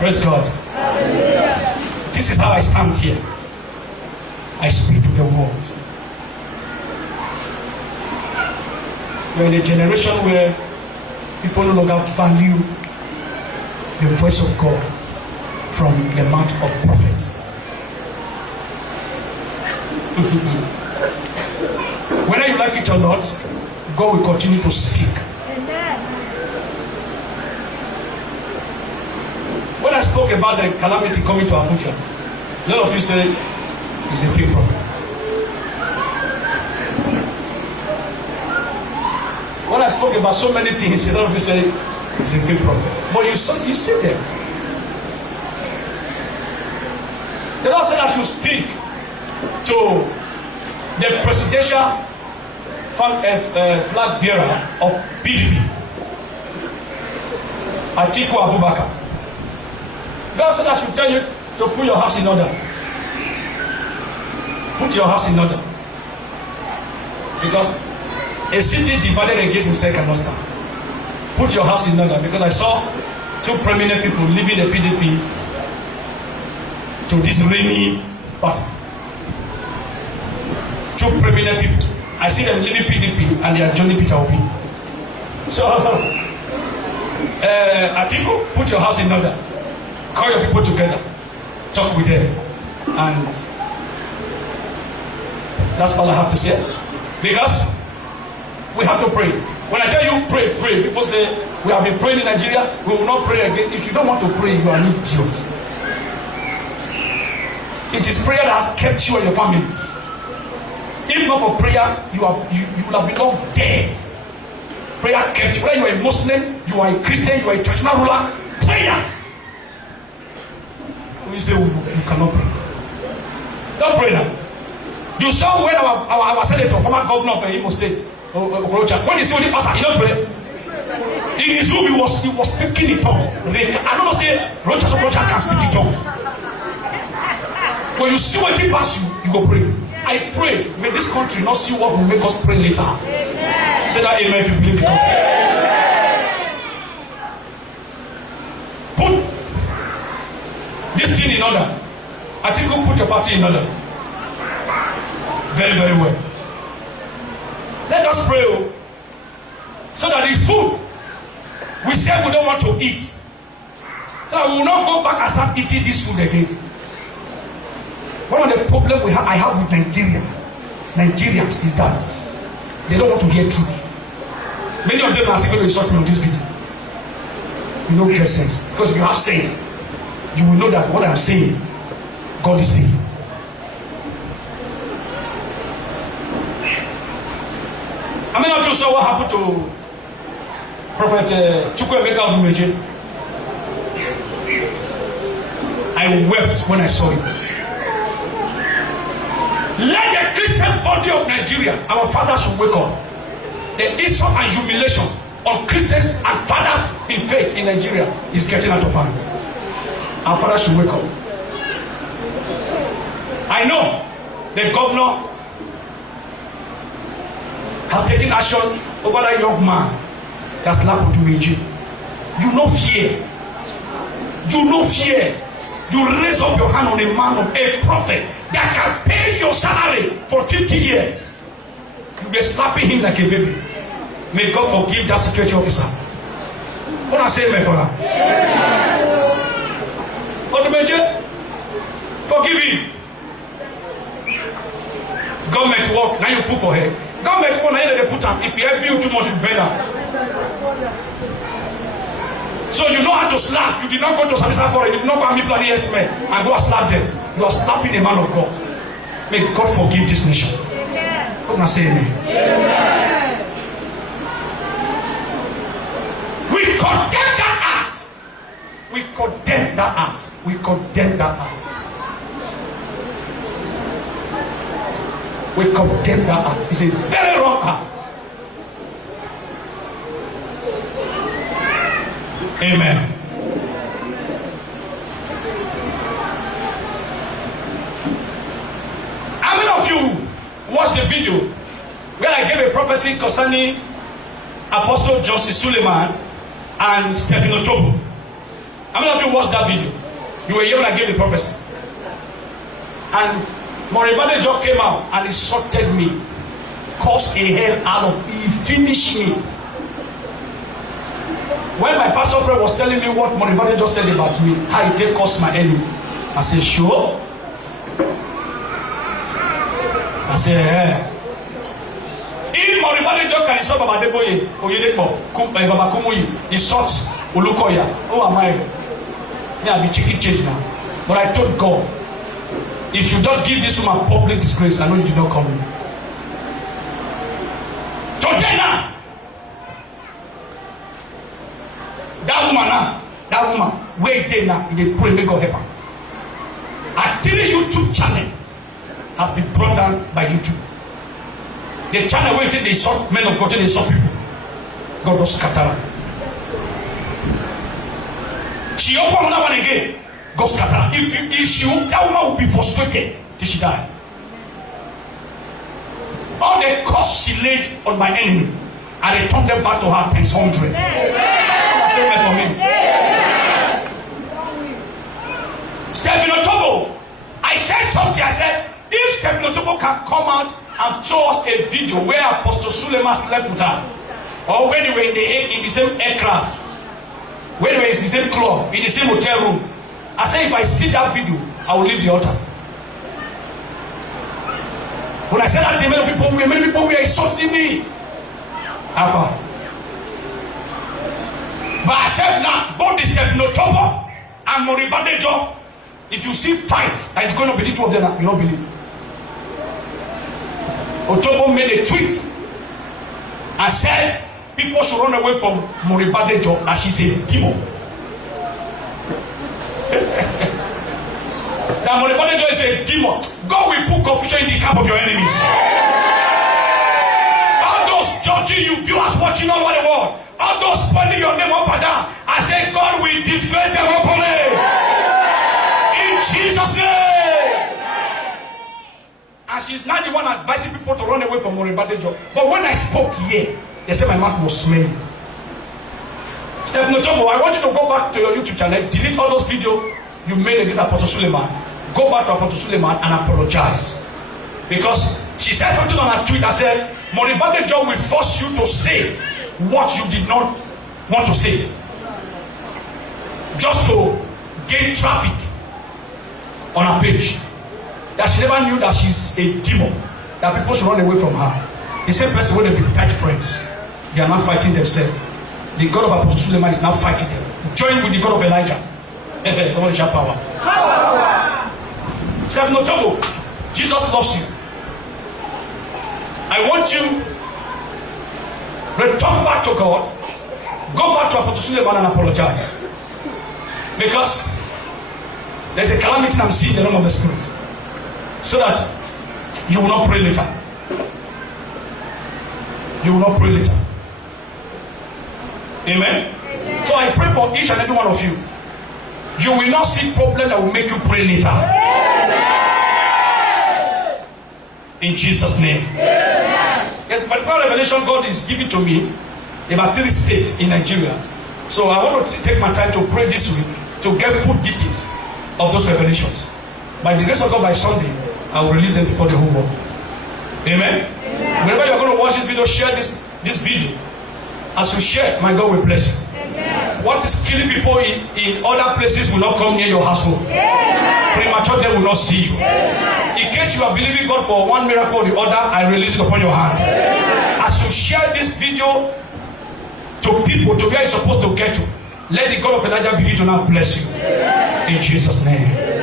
Praise God. Hallelujah. This is how I stand here. I speak to the world. We're in a generation where people no longer value the voice of God from the mouth of prophets. Whether you like it or not, God will continue to speak. Amen. When I spoke about the calamity coming to Abuja, a lot of you say he's a fake prophet. When I spoke about so many things, a lot of you say he's a fake prophet. But you see them. The Lord said I should speak to the presidential flag bearer of PDP, Atiku Abubakar. God said I should tell you to put your house in order. Put your house in order. Because a city divided against himself cannot stand. Put your house in order. Because I saw two prominent people leaving the PDP to this rainy party. Two prominent people. I see them leaving PDP and they are joining Peter Obi. So, Atiku, put your house in order. Call your people together. Talk with them. And that's all I have to say. Because we have to pray. When I tell you pray, pray. People say, we have been praying in Nigeria, we will not pray again. If you don't want to pray, you are an idiot. It is prayer that has kept you and your family. If not for prayer, you would have become dead. Prayer kept you. Whether you are a Muslim, you are a Christian, you are a traditional ruler, prayer. We say you cannot pray. Don't pray now. You saw when our senator, former governor of Imo State, when he said only pastor, he don't pray. In his room, he was speaking in tongues. I don't know say Rocha can speak in tongues. When you see what he pass you go pray. I pray, may this country not see what will make us pray later. Amen. Say that amen if you believe it. Put this thing in order. I think you put your party in order. Very, very well. Let us pray so that the food we say we don't want to eat, so that we will not go back and start eating this food again. One of the problems I have with Nigerians is that they don't want to hear truth. Many of them are saying, insult me on this video. You don't get sense. Because if you have sense, you will know that what I'm saying, God is speaking. How many of you saw what happened to Prophet Chukwuemeka Odumeje? I wept when I saw it. Let the Christian body of Nigeria, our fathers should wake up. The insult and humiliation on Christians and fathers in faith in Nigeria is getting out of hand. Our fathers should wake up. I know the governor has taken action over that young man that's slapped to Meiji. You no fear. You no fear. You raise up your hand on a man, of a prophet that can pay your salary for 50 years. You'll be slapping him like a baby. May God forgive that security officer. What I say, my father? What the major? Forgive him. Government work, now you put for her. Government work, now you put up. If you help you too much, you better. So you know how to slap. You did not go to Samisa for it. You did not go and meet bloody S-men and go and slap them. You are slapping a man of God. May God forgive this nation. Come and say amen. Amen. We condemn that act. We condemn that act. We condemn that act. We condemn that act. It's a very wrong act. Amen. How many of you watched the video where I gave a prophecy concerning Apostle Joseph Suleman and Stephen Otobo? How many of you watched that video? You were here when I gave the prophecy. And Bamidele just came out and insulted me. Caused a hell out of me. He finished me. When my pastor friend was telling me what Bamidele just said about me, how he take cost my enemy, I said, sure? I said, yeah. If Bamidele just can insult Bamidele Baba Kumuyi, insult Olukoya, who am I? Yeah, I'll be chicken change now. But I told God, if you don't give this woman public disgrace, I know you did not come in. Today now, that woman, where is now? They pray, may God help her. A 3 YouTube channel has been brought down by YouTube. The channel where they insult men of God, they insult people. God was scatter. She opened another one again. God scatter. If she, that woman will be frustrated till she die. All the costs she laid on my enemy, I return them back to her times 100. Say that for me. Stephen Otobo, I said something. I said, if Stephen Otobo can come out and show us a video where Apostle Suleman slept with her, or when they were in the same aircraft, when they were in the same club, in the same hotel room, I said, if I see that video, I will leave the altar. When I said that, many people were insulting me. Alpha. But I said now, both the Stephen Otobo and Bamidele, if you see fights that is going to be the two of them, you don't believe. Otobo made a tweet and said people should run away from Bamidele as she's a demon. That Bamidele is a demon. God will put confusion in the camp of your enemies. All those judging you, viewers watching all over the world, all those spoiling your name up and down, I say God will disgrace them openly. In Jesus' name. And she's not the one advising people to run away from Bamidele. But when I spoke here, they said my mouth was smelling. Stephen Otobo, I want you to go back to your YouTube channel, delete all those videos you made against Apostle Suleman. Go back to Apostle Suleman and apologize. Because she said something on her tweet that said, Bamidele will force you to say what you did not want to say. Just to gain traffic on her page. That she never knew that she's a demon. That people should run away from her. The same person when they be tight friends, they are now fighting themselves. The God of Apostle Suleman is now fighting them. Join with the God of Elijah. Somebody shout power. Stephen Otobo, Jesus loves you. I want you to return back to God. Go back to Apostle Suleman and apologize. Because there's a calamity I'm seeing in the realm of the Spirit. So that you will not pray later. You will not pray later. Amen? Amen. So I pray for each and every one of you. You will not see problem that will make you pray later. Amen. In Jesus' name. Amen. Yes, but the revelation God is giving to me about 3 states in Nigeria. So I want to take my time to pray this week to get full details of those revelations. By the grace of God, by Sunday, I will release them before the whole world. Amen? Amen. Whenever you're going to watch this video, share this video. As you share, my God will bless you. Amen. What is killing people in other places will not come near your household. Amen. Premature death will not see you. Amen. In case you are believing God for one miracle or the other, I release it upon your hand. Amen. As you share this video to people, to where you're supposed to get to, let the God of Elijah begin to now bless you. Amen. In Jesus' name. Amen.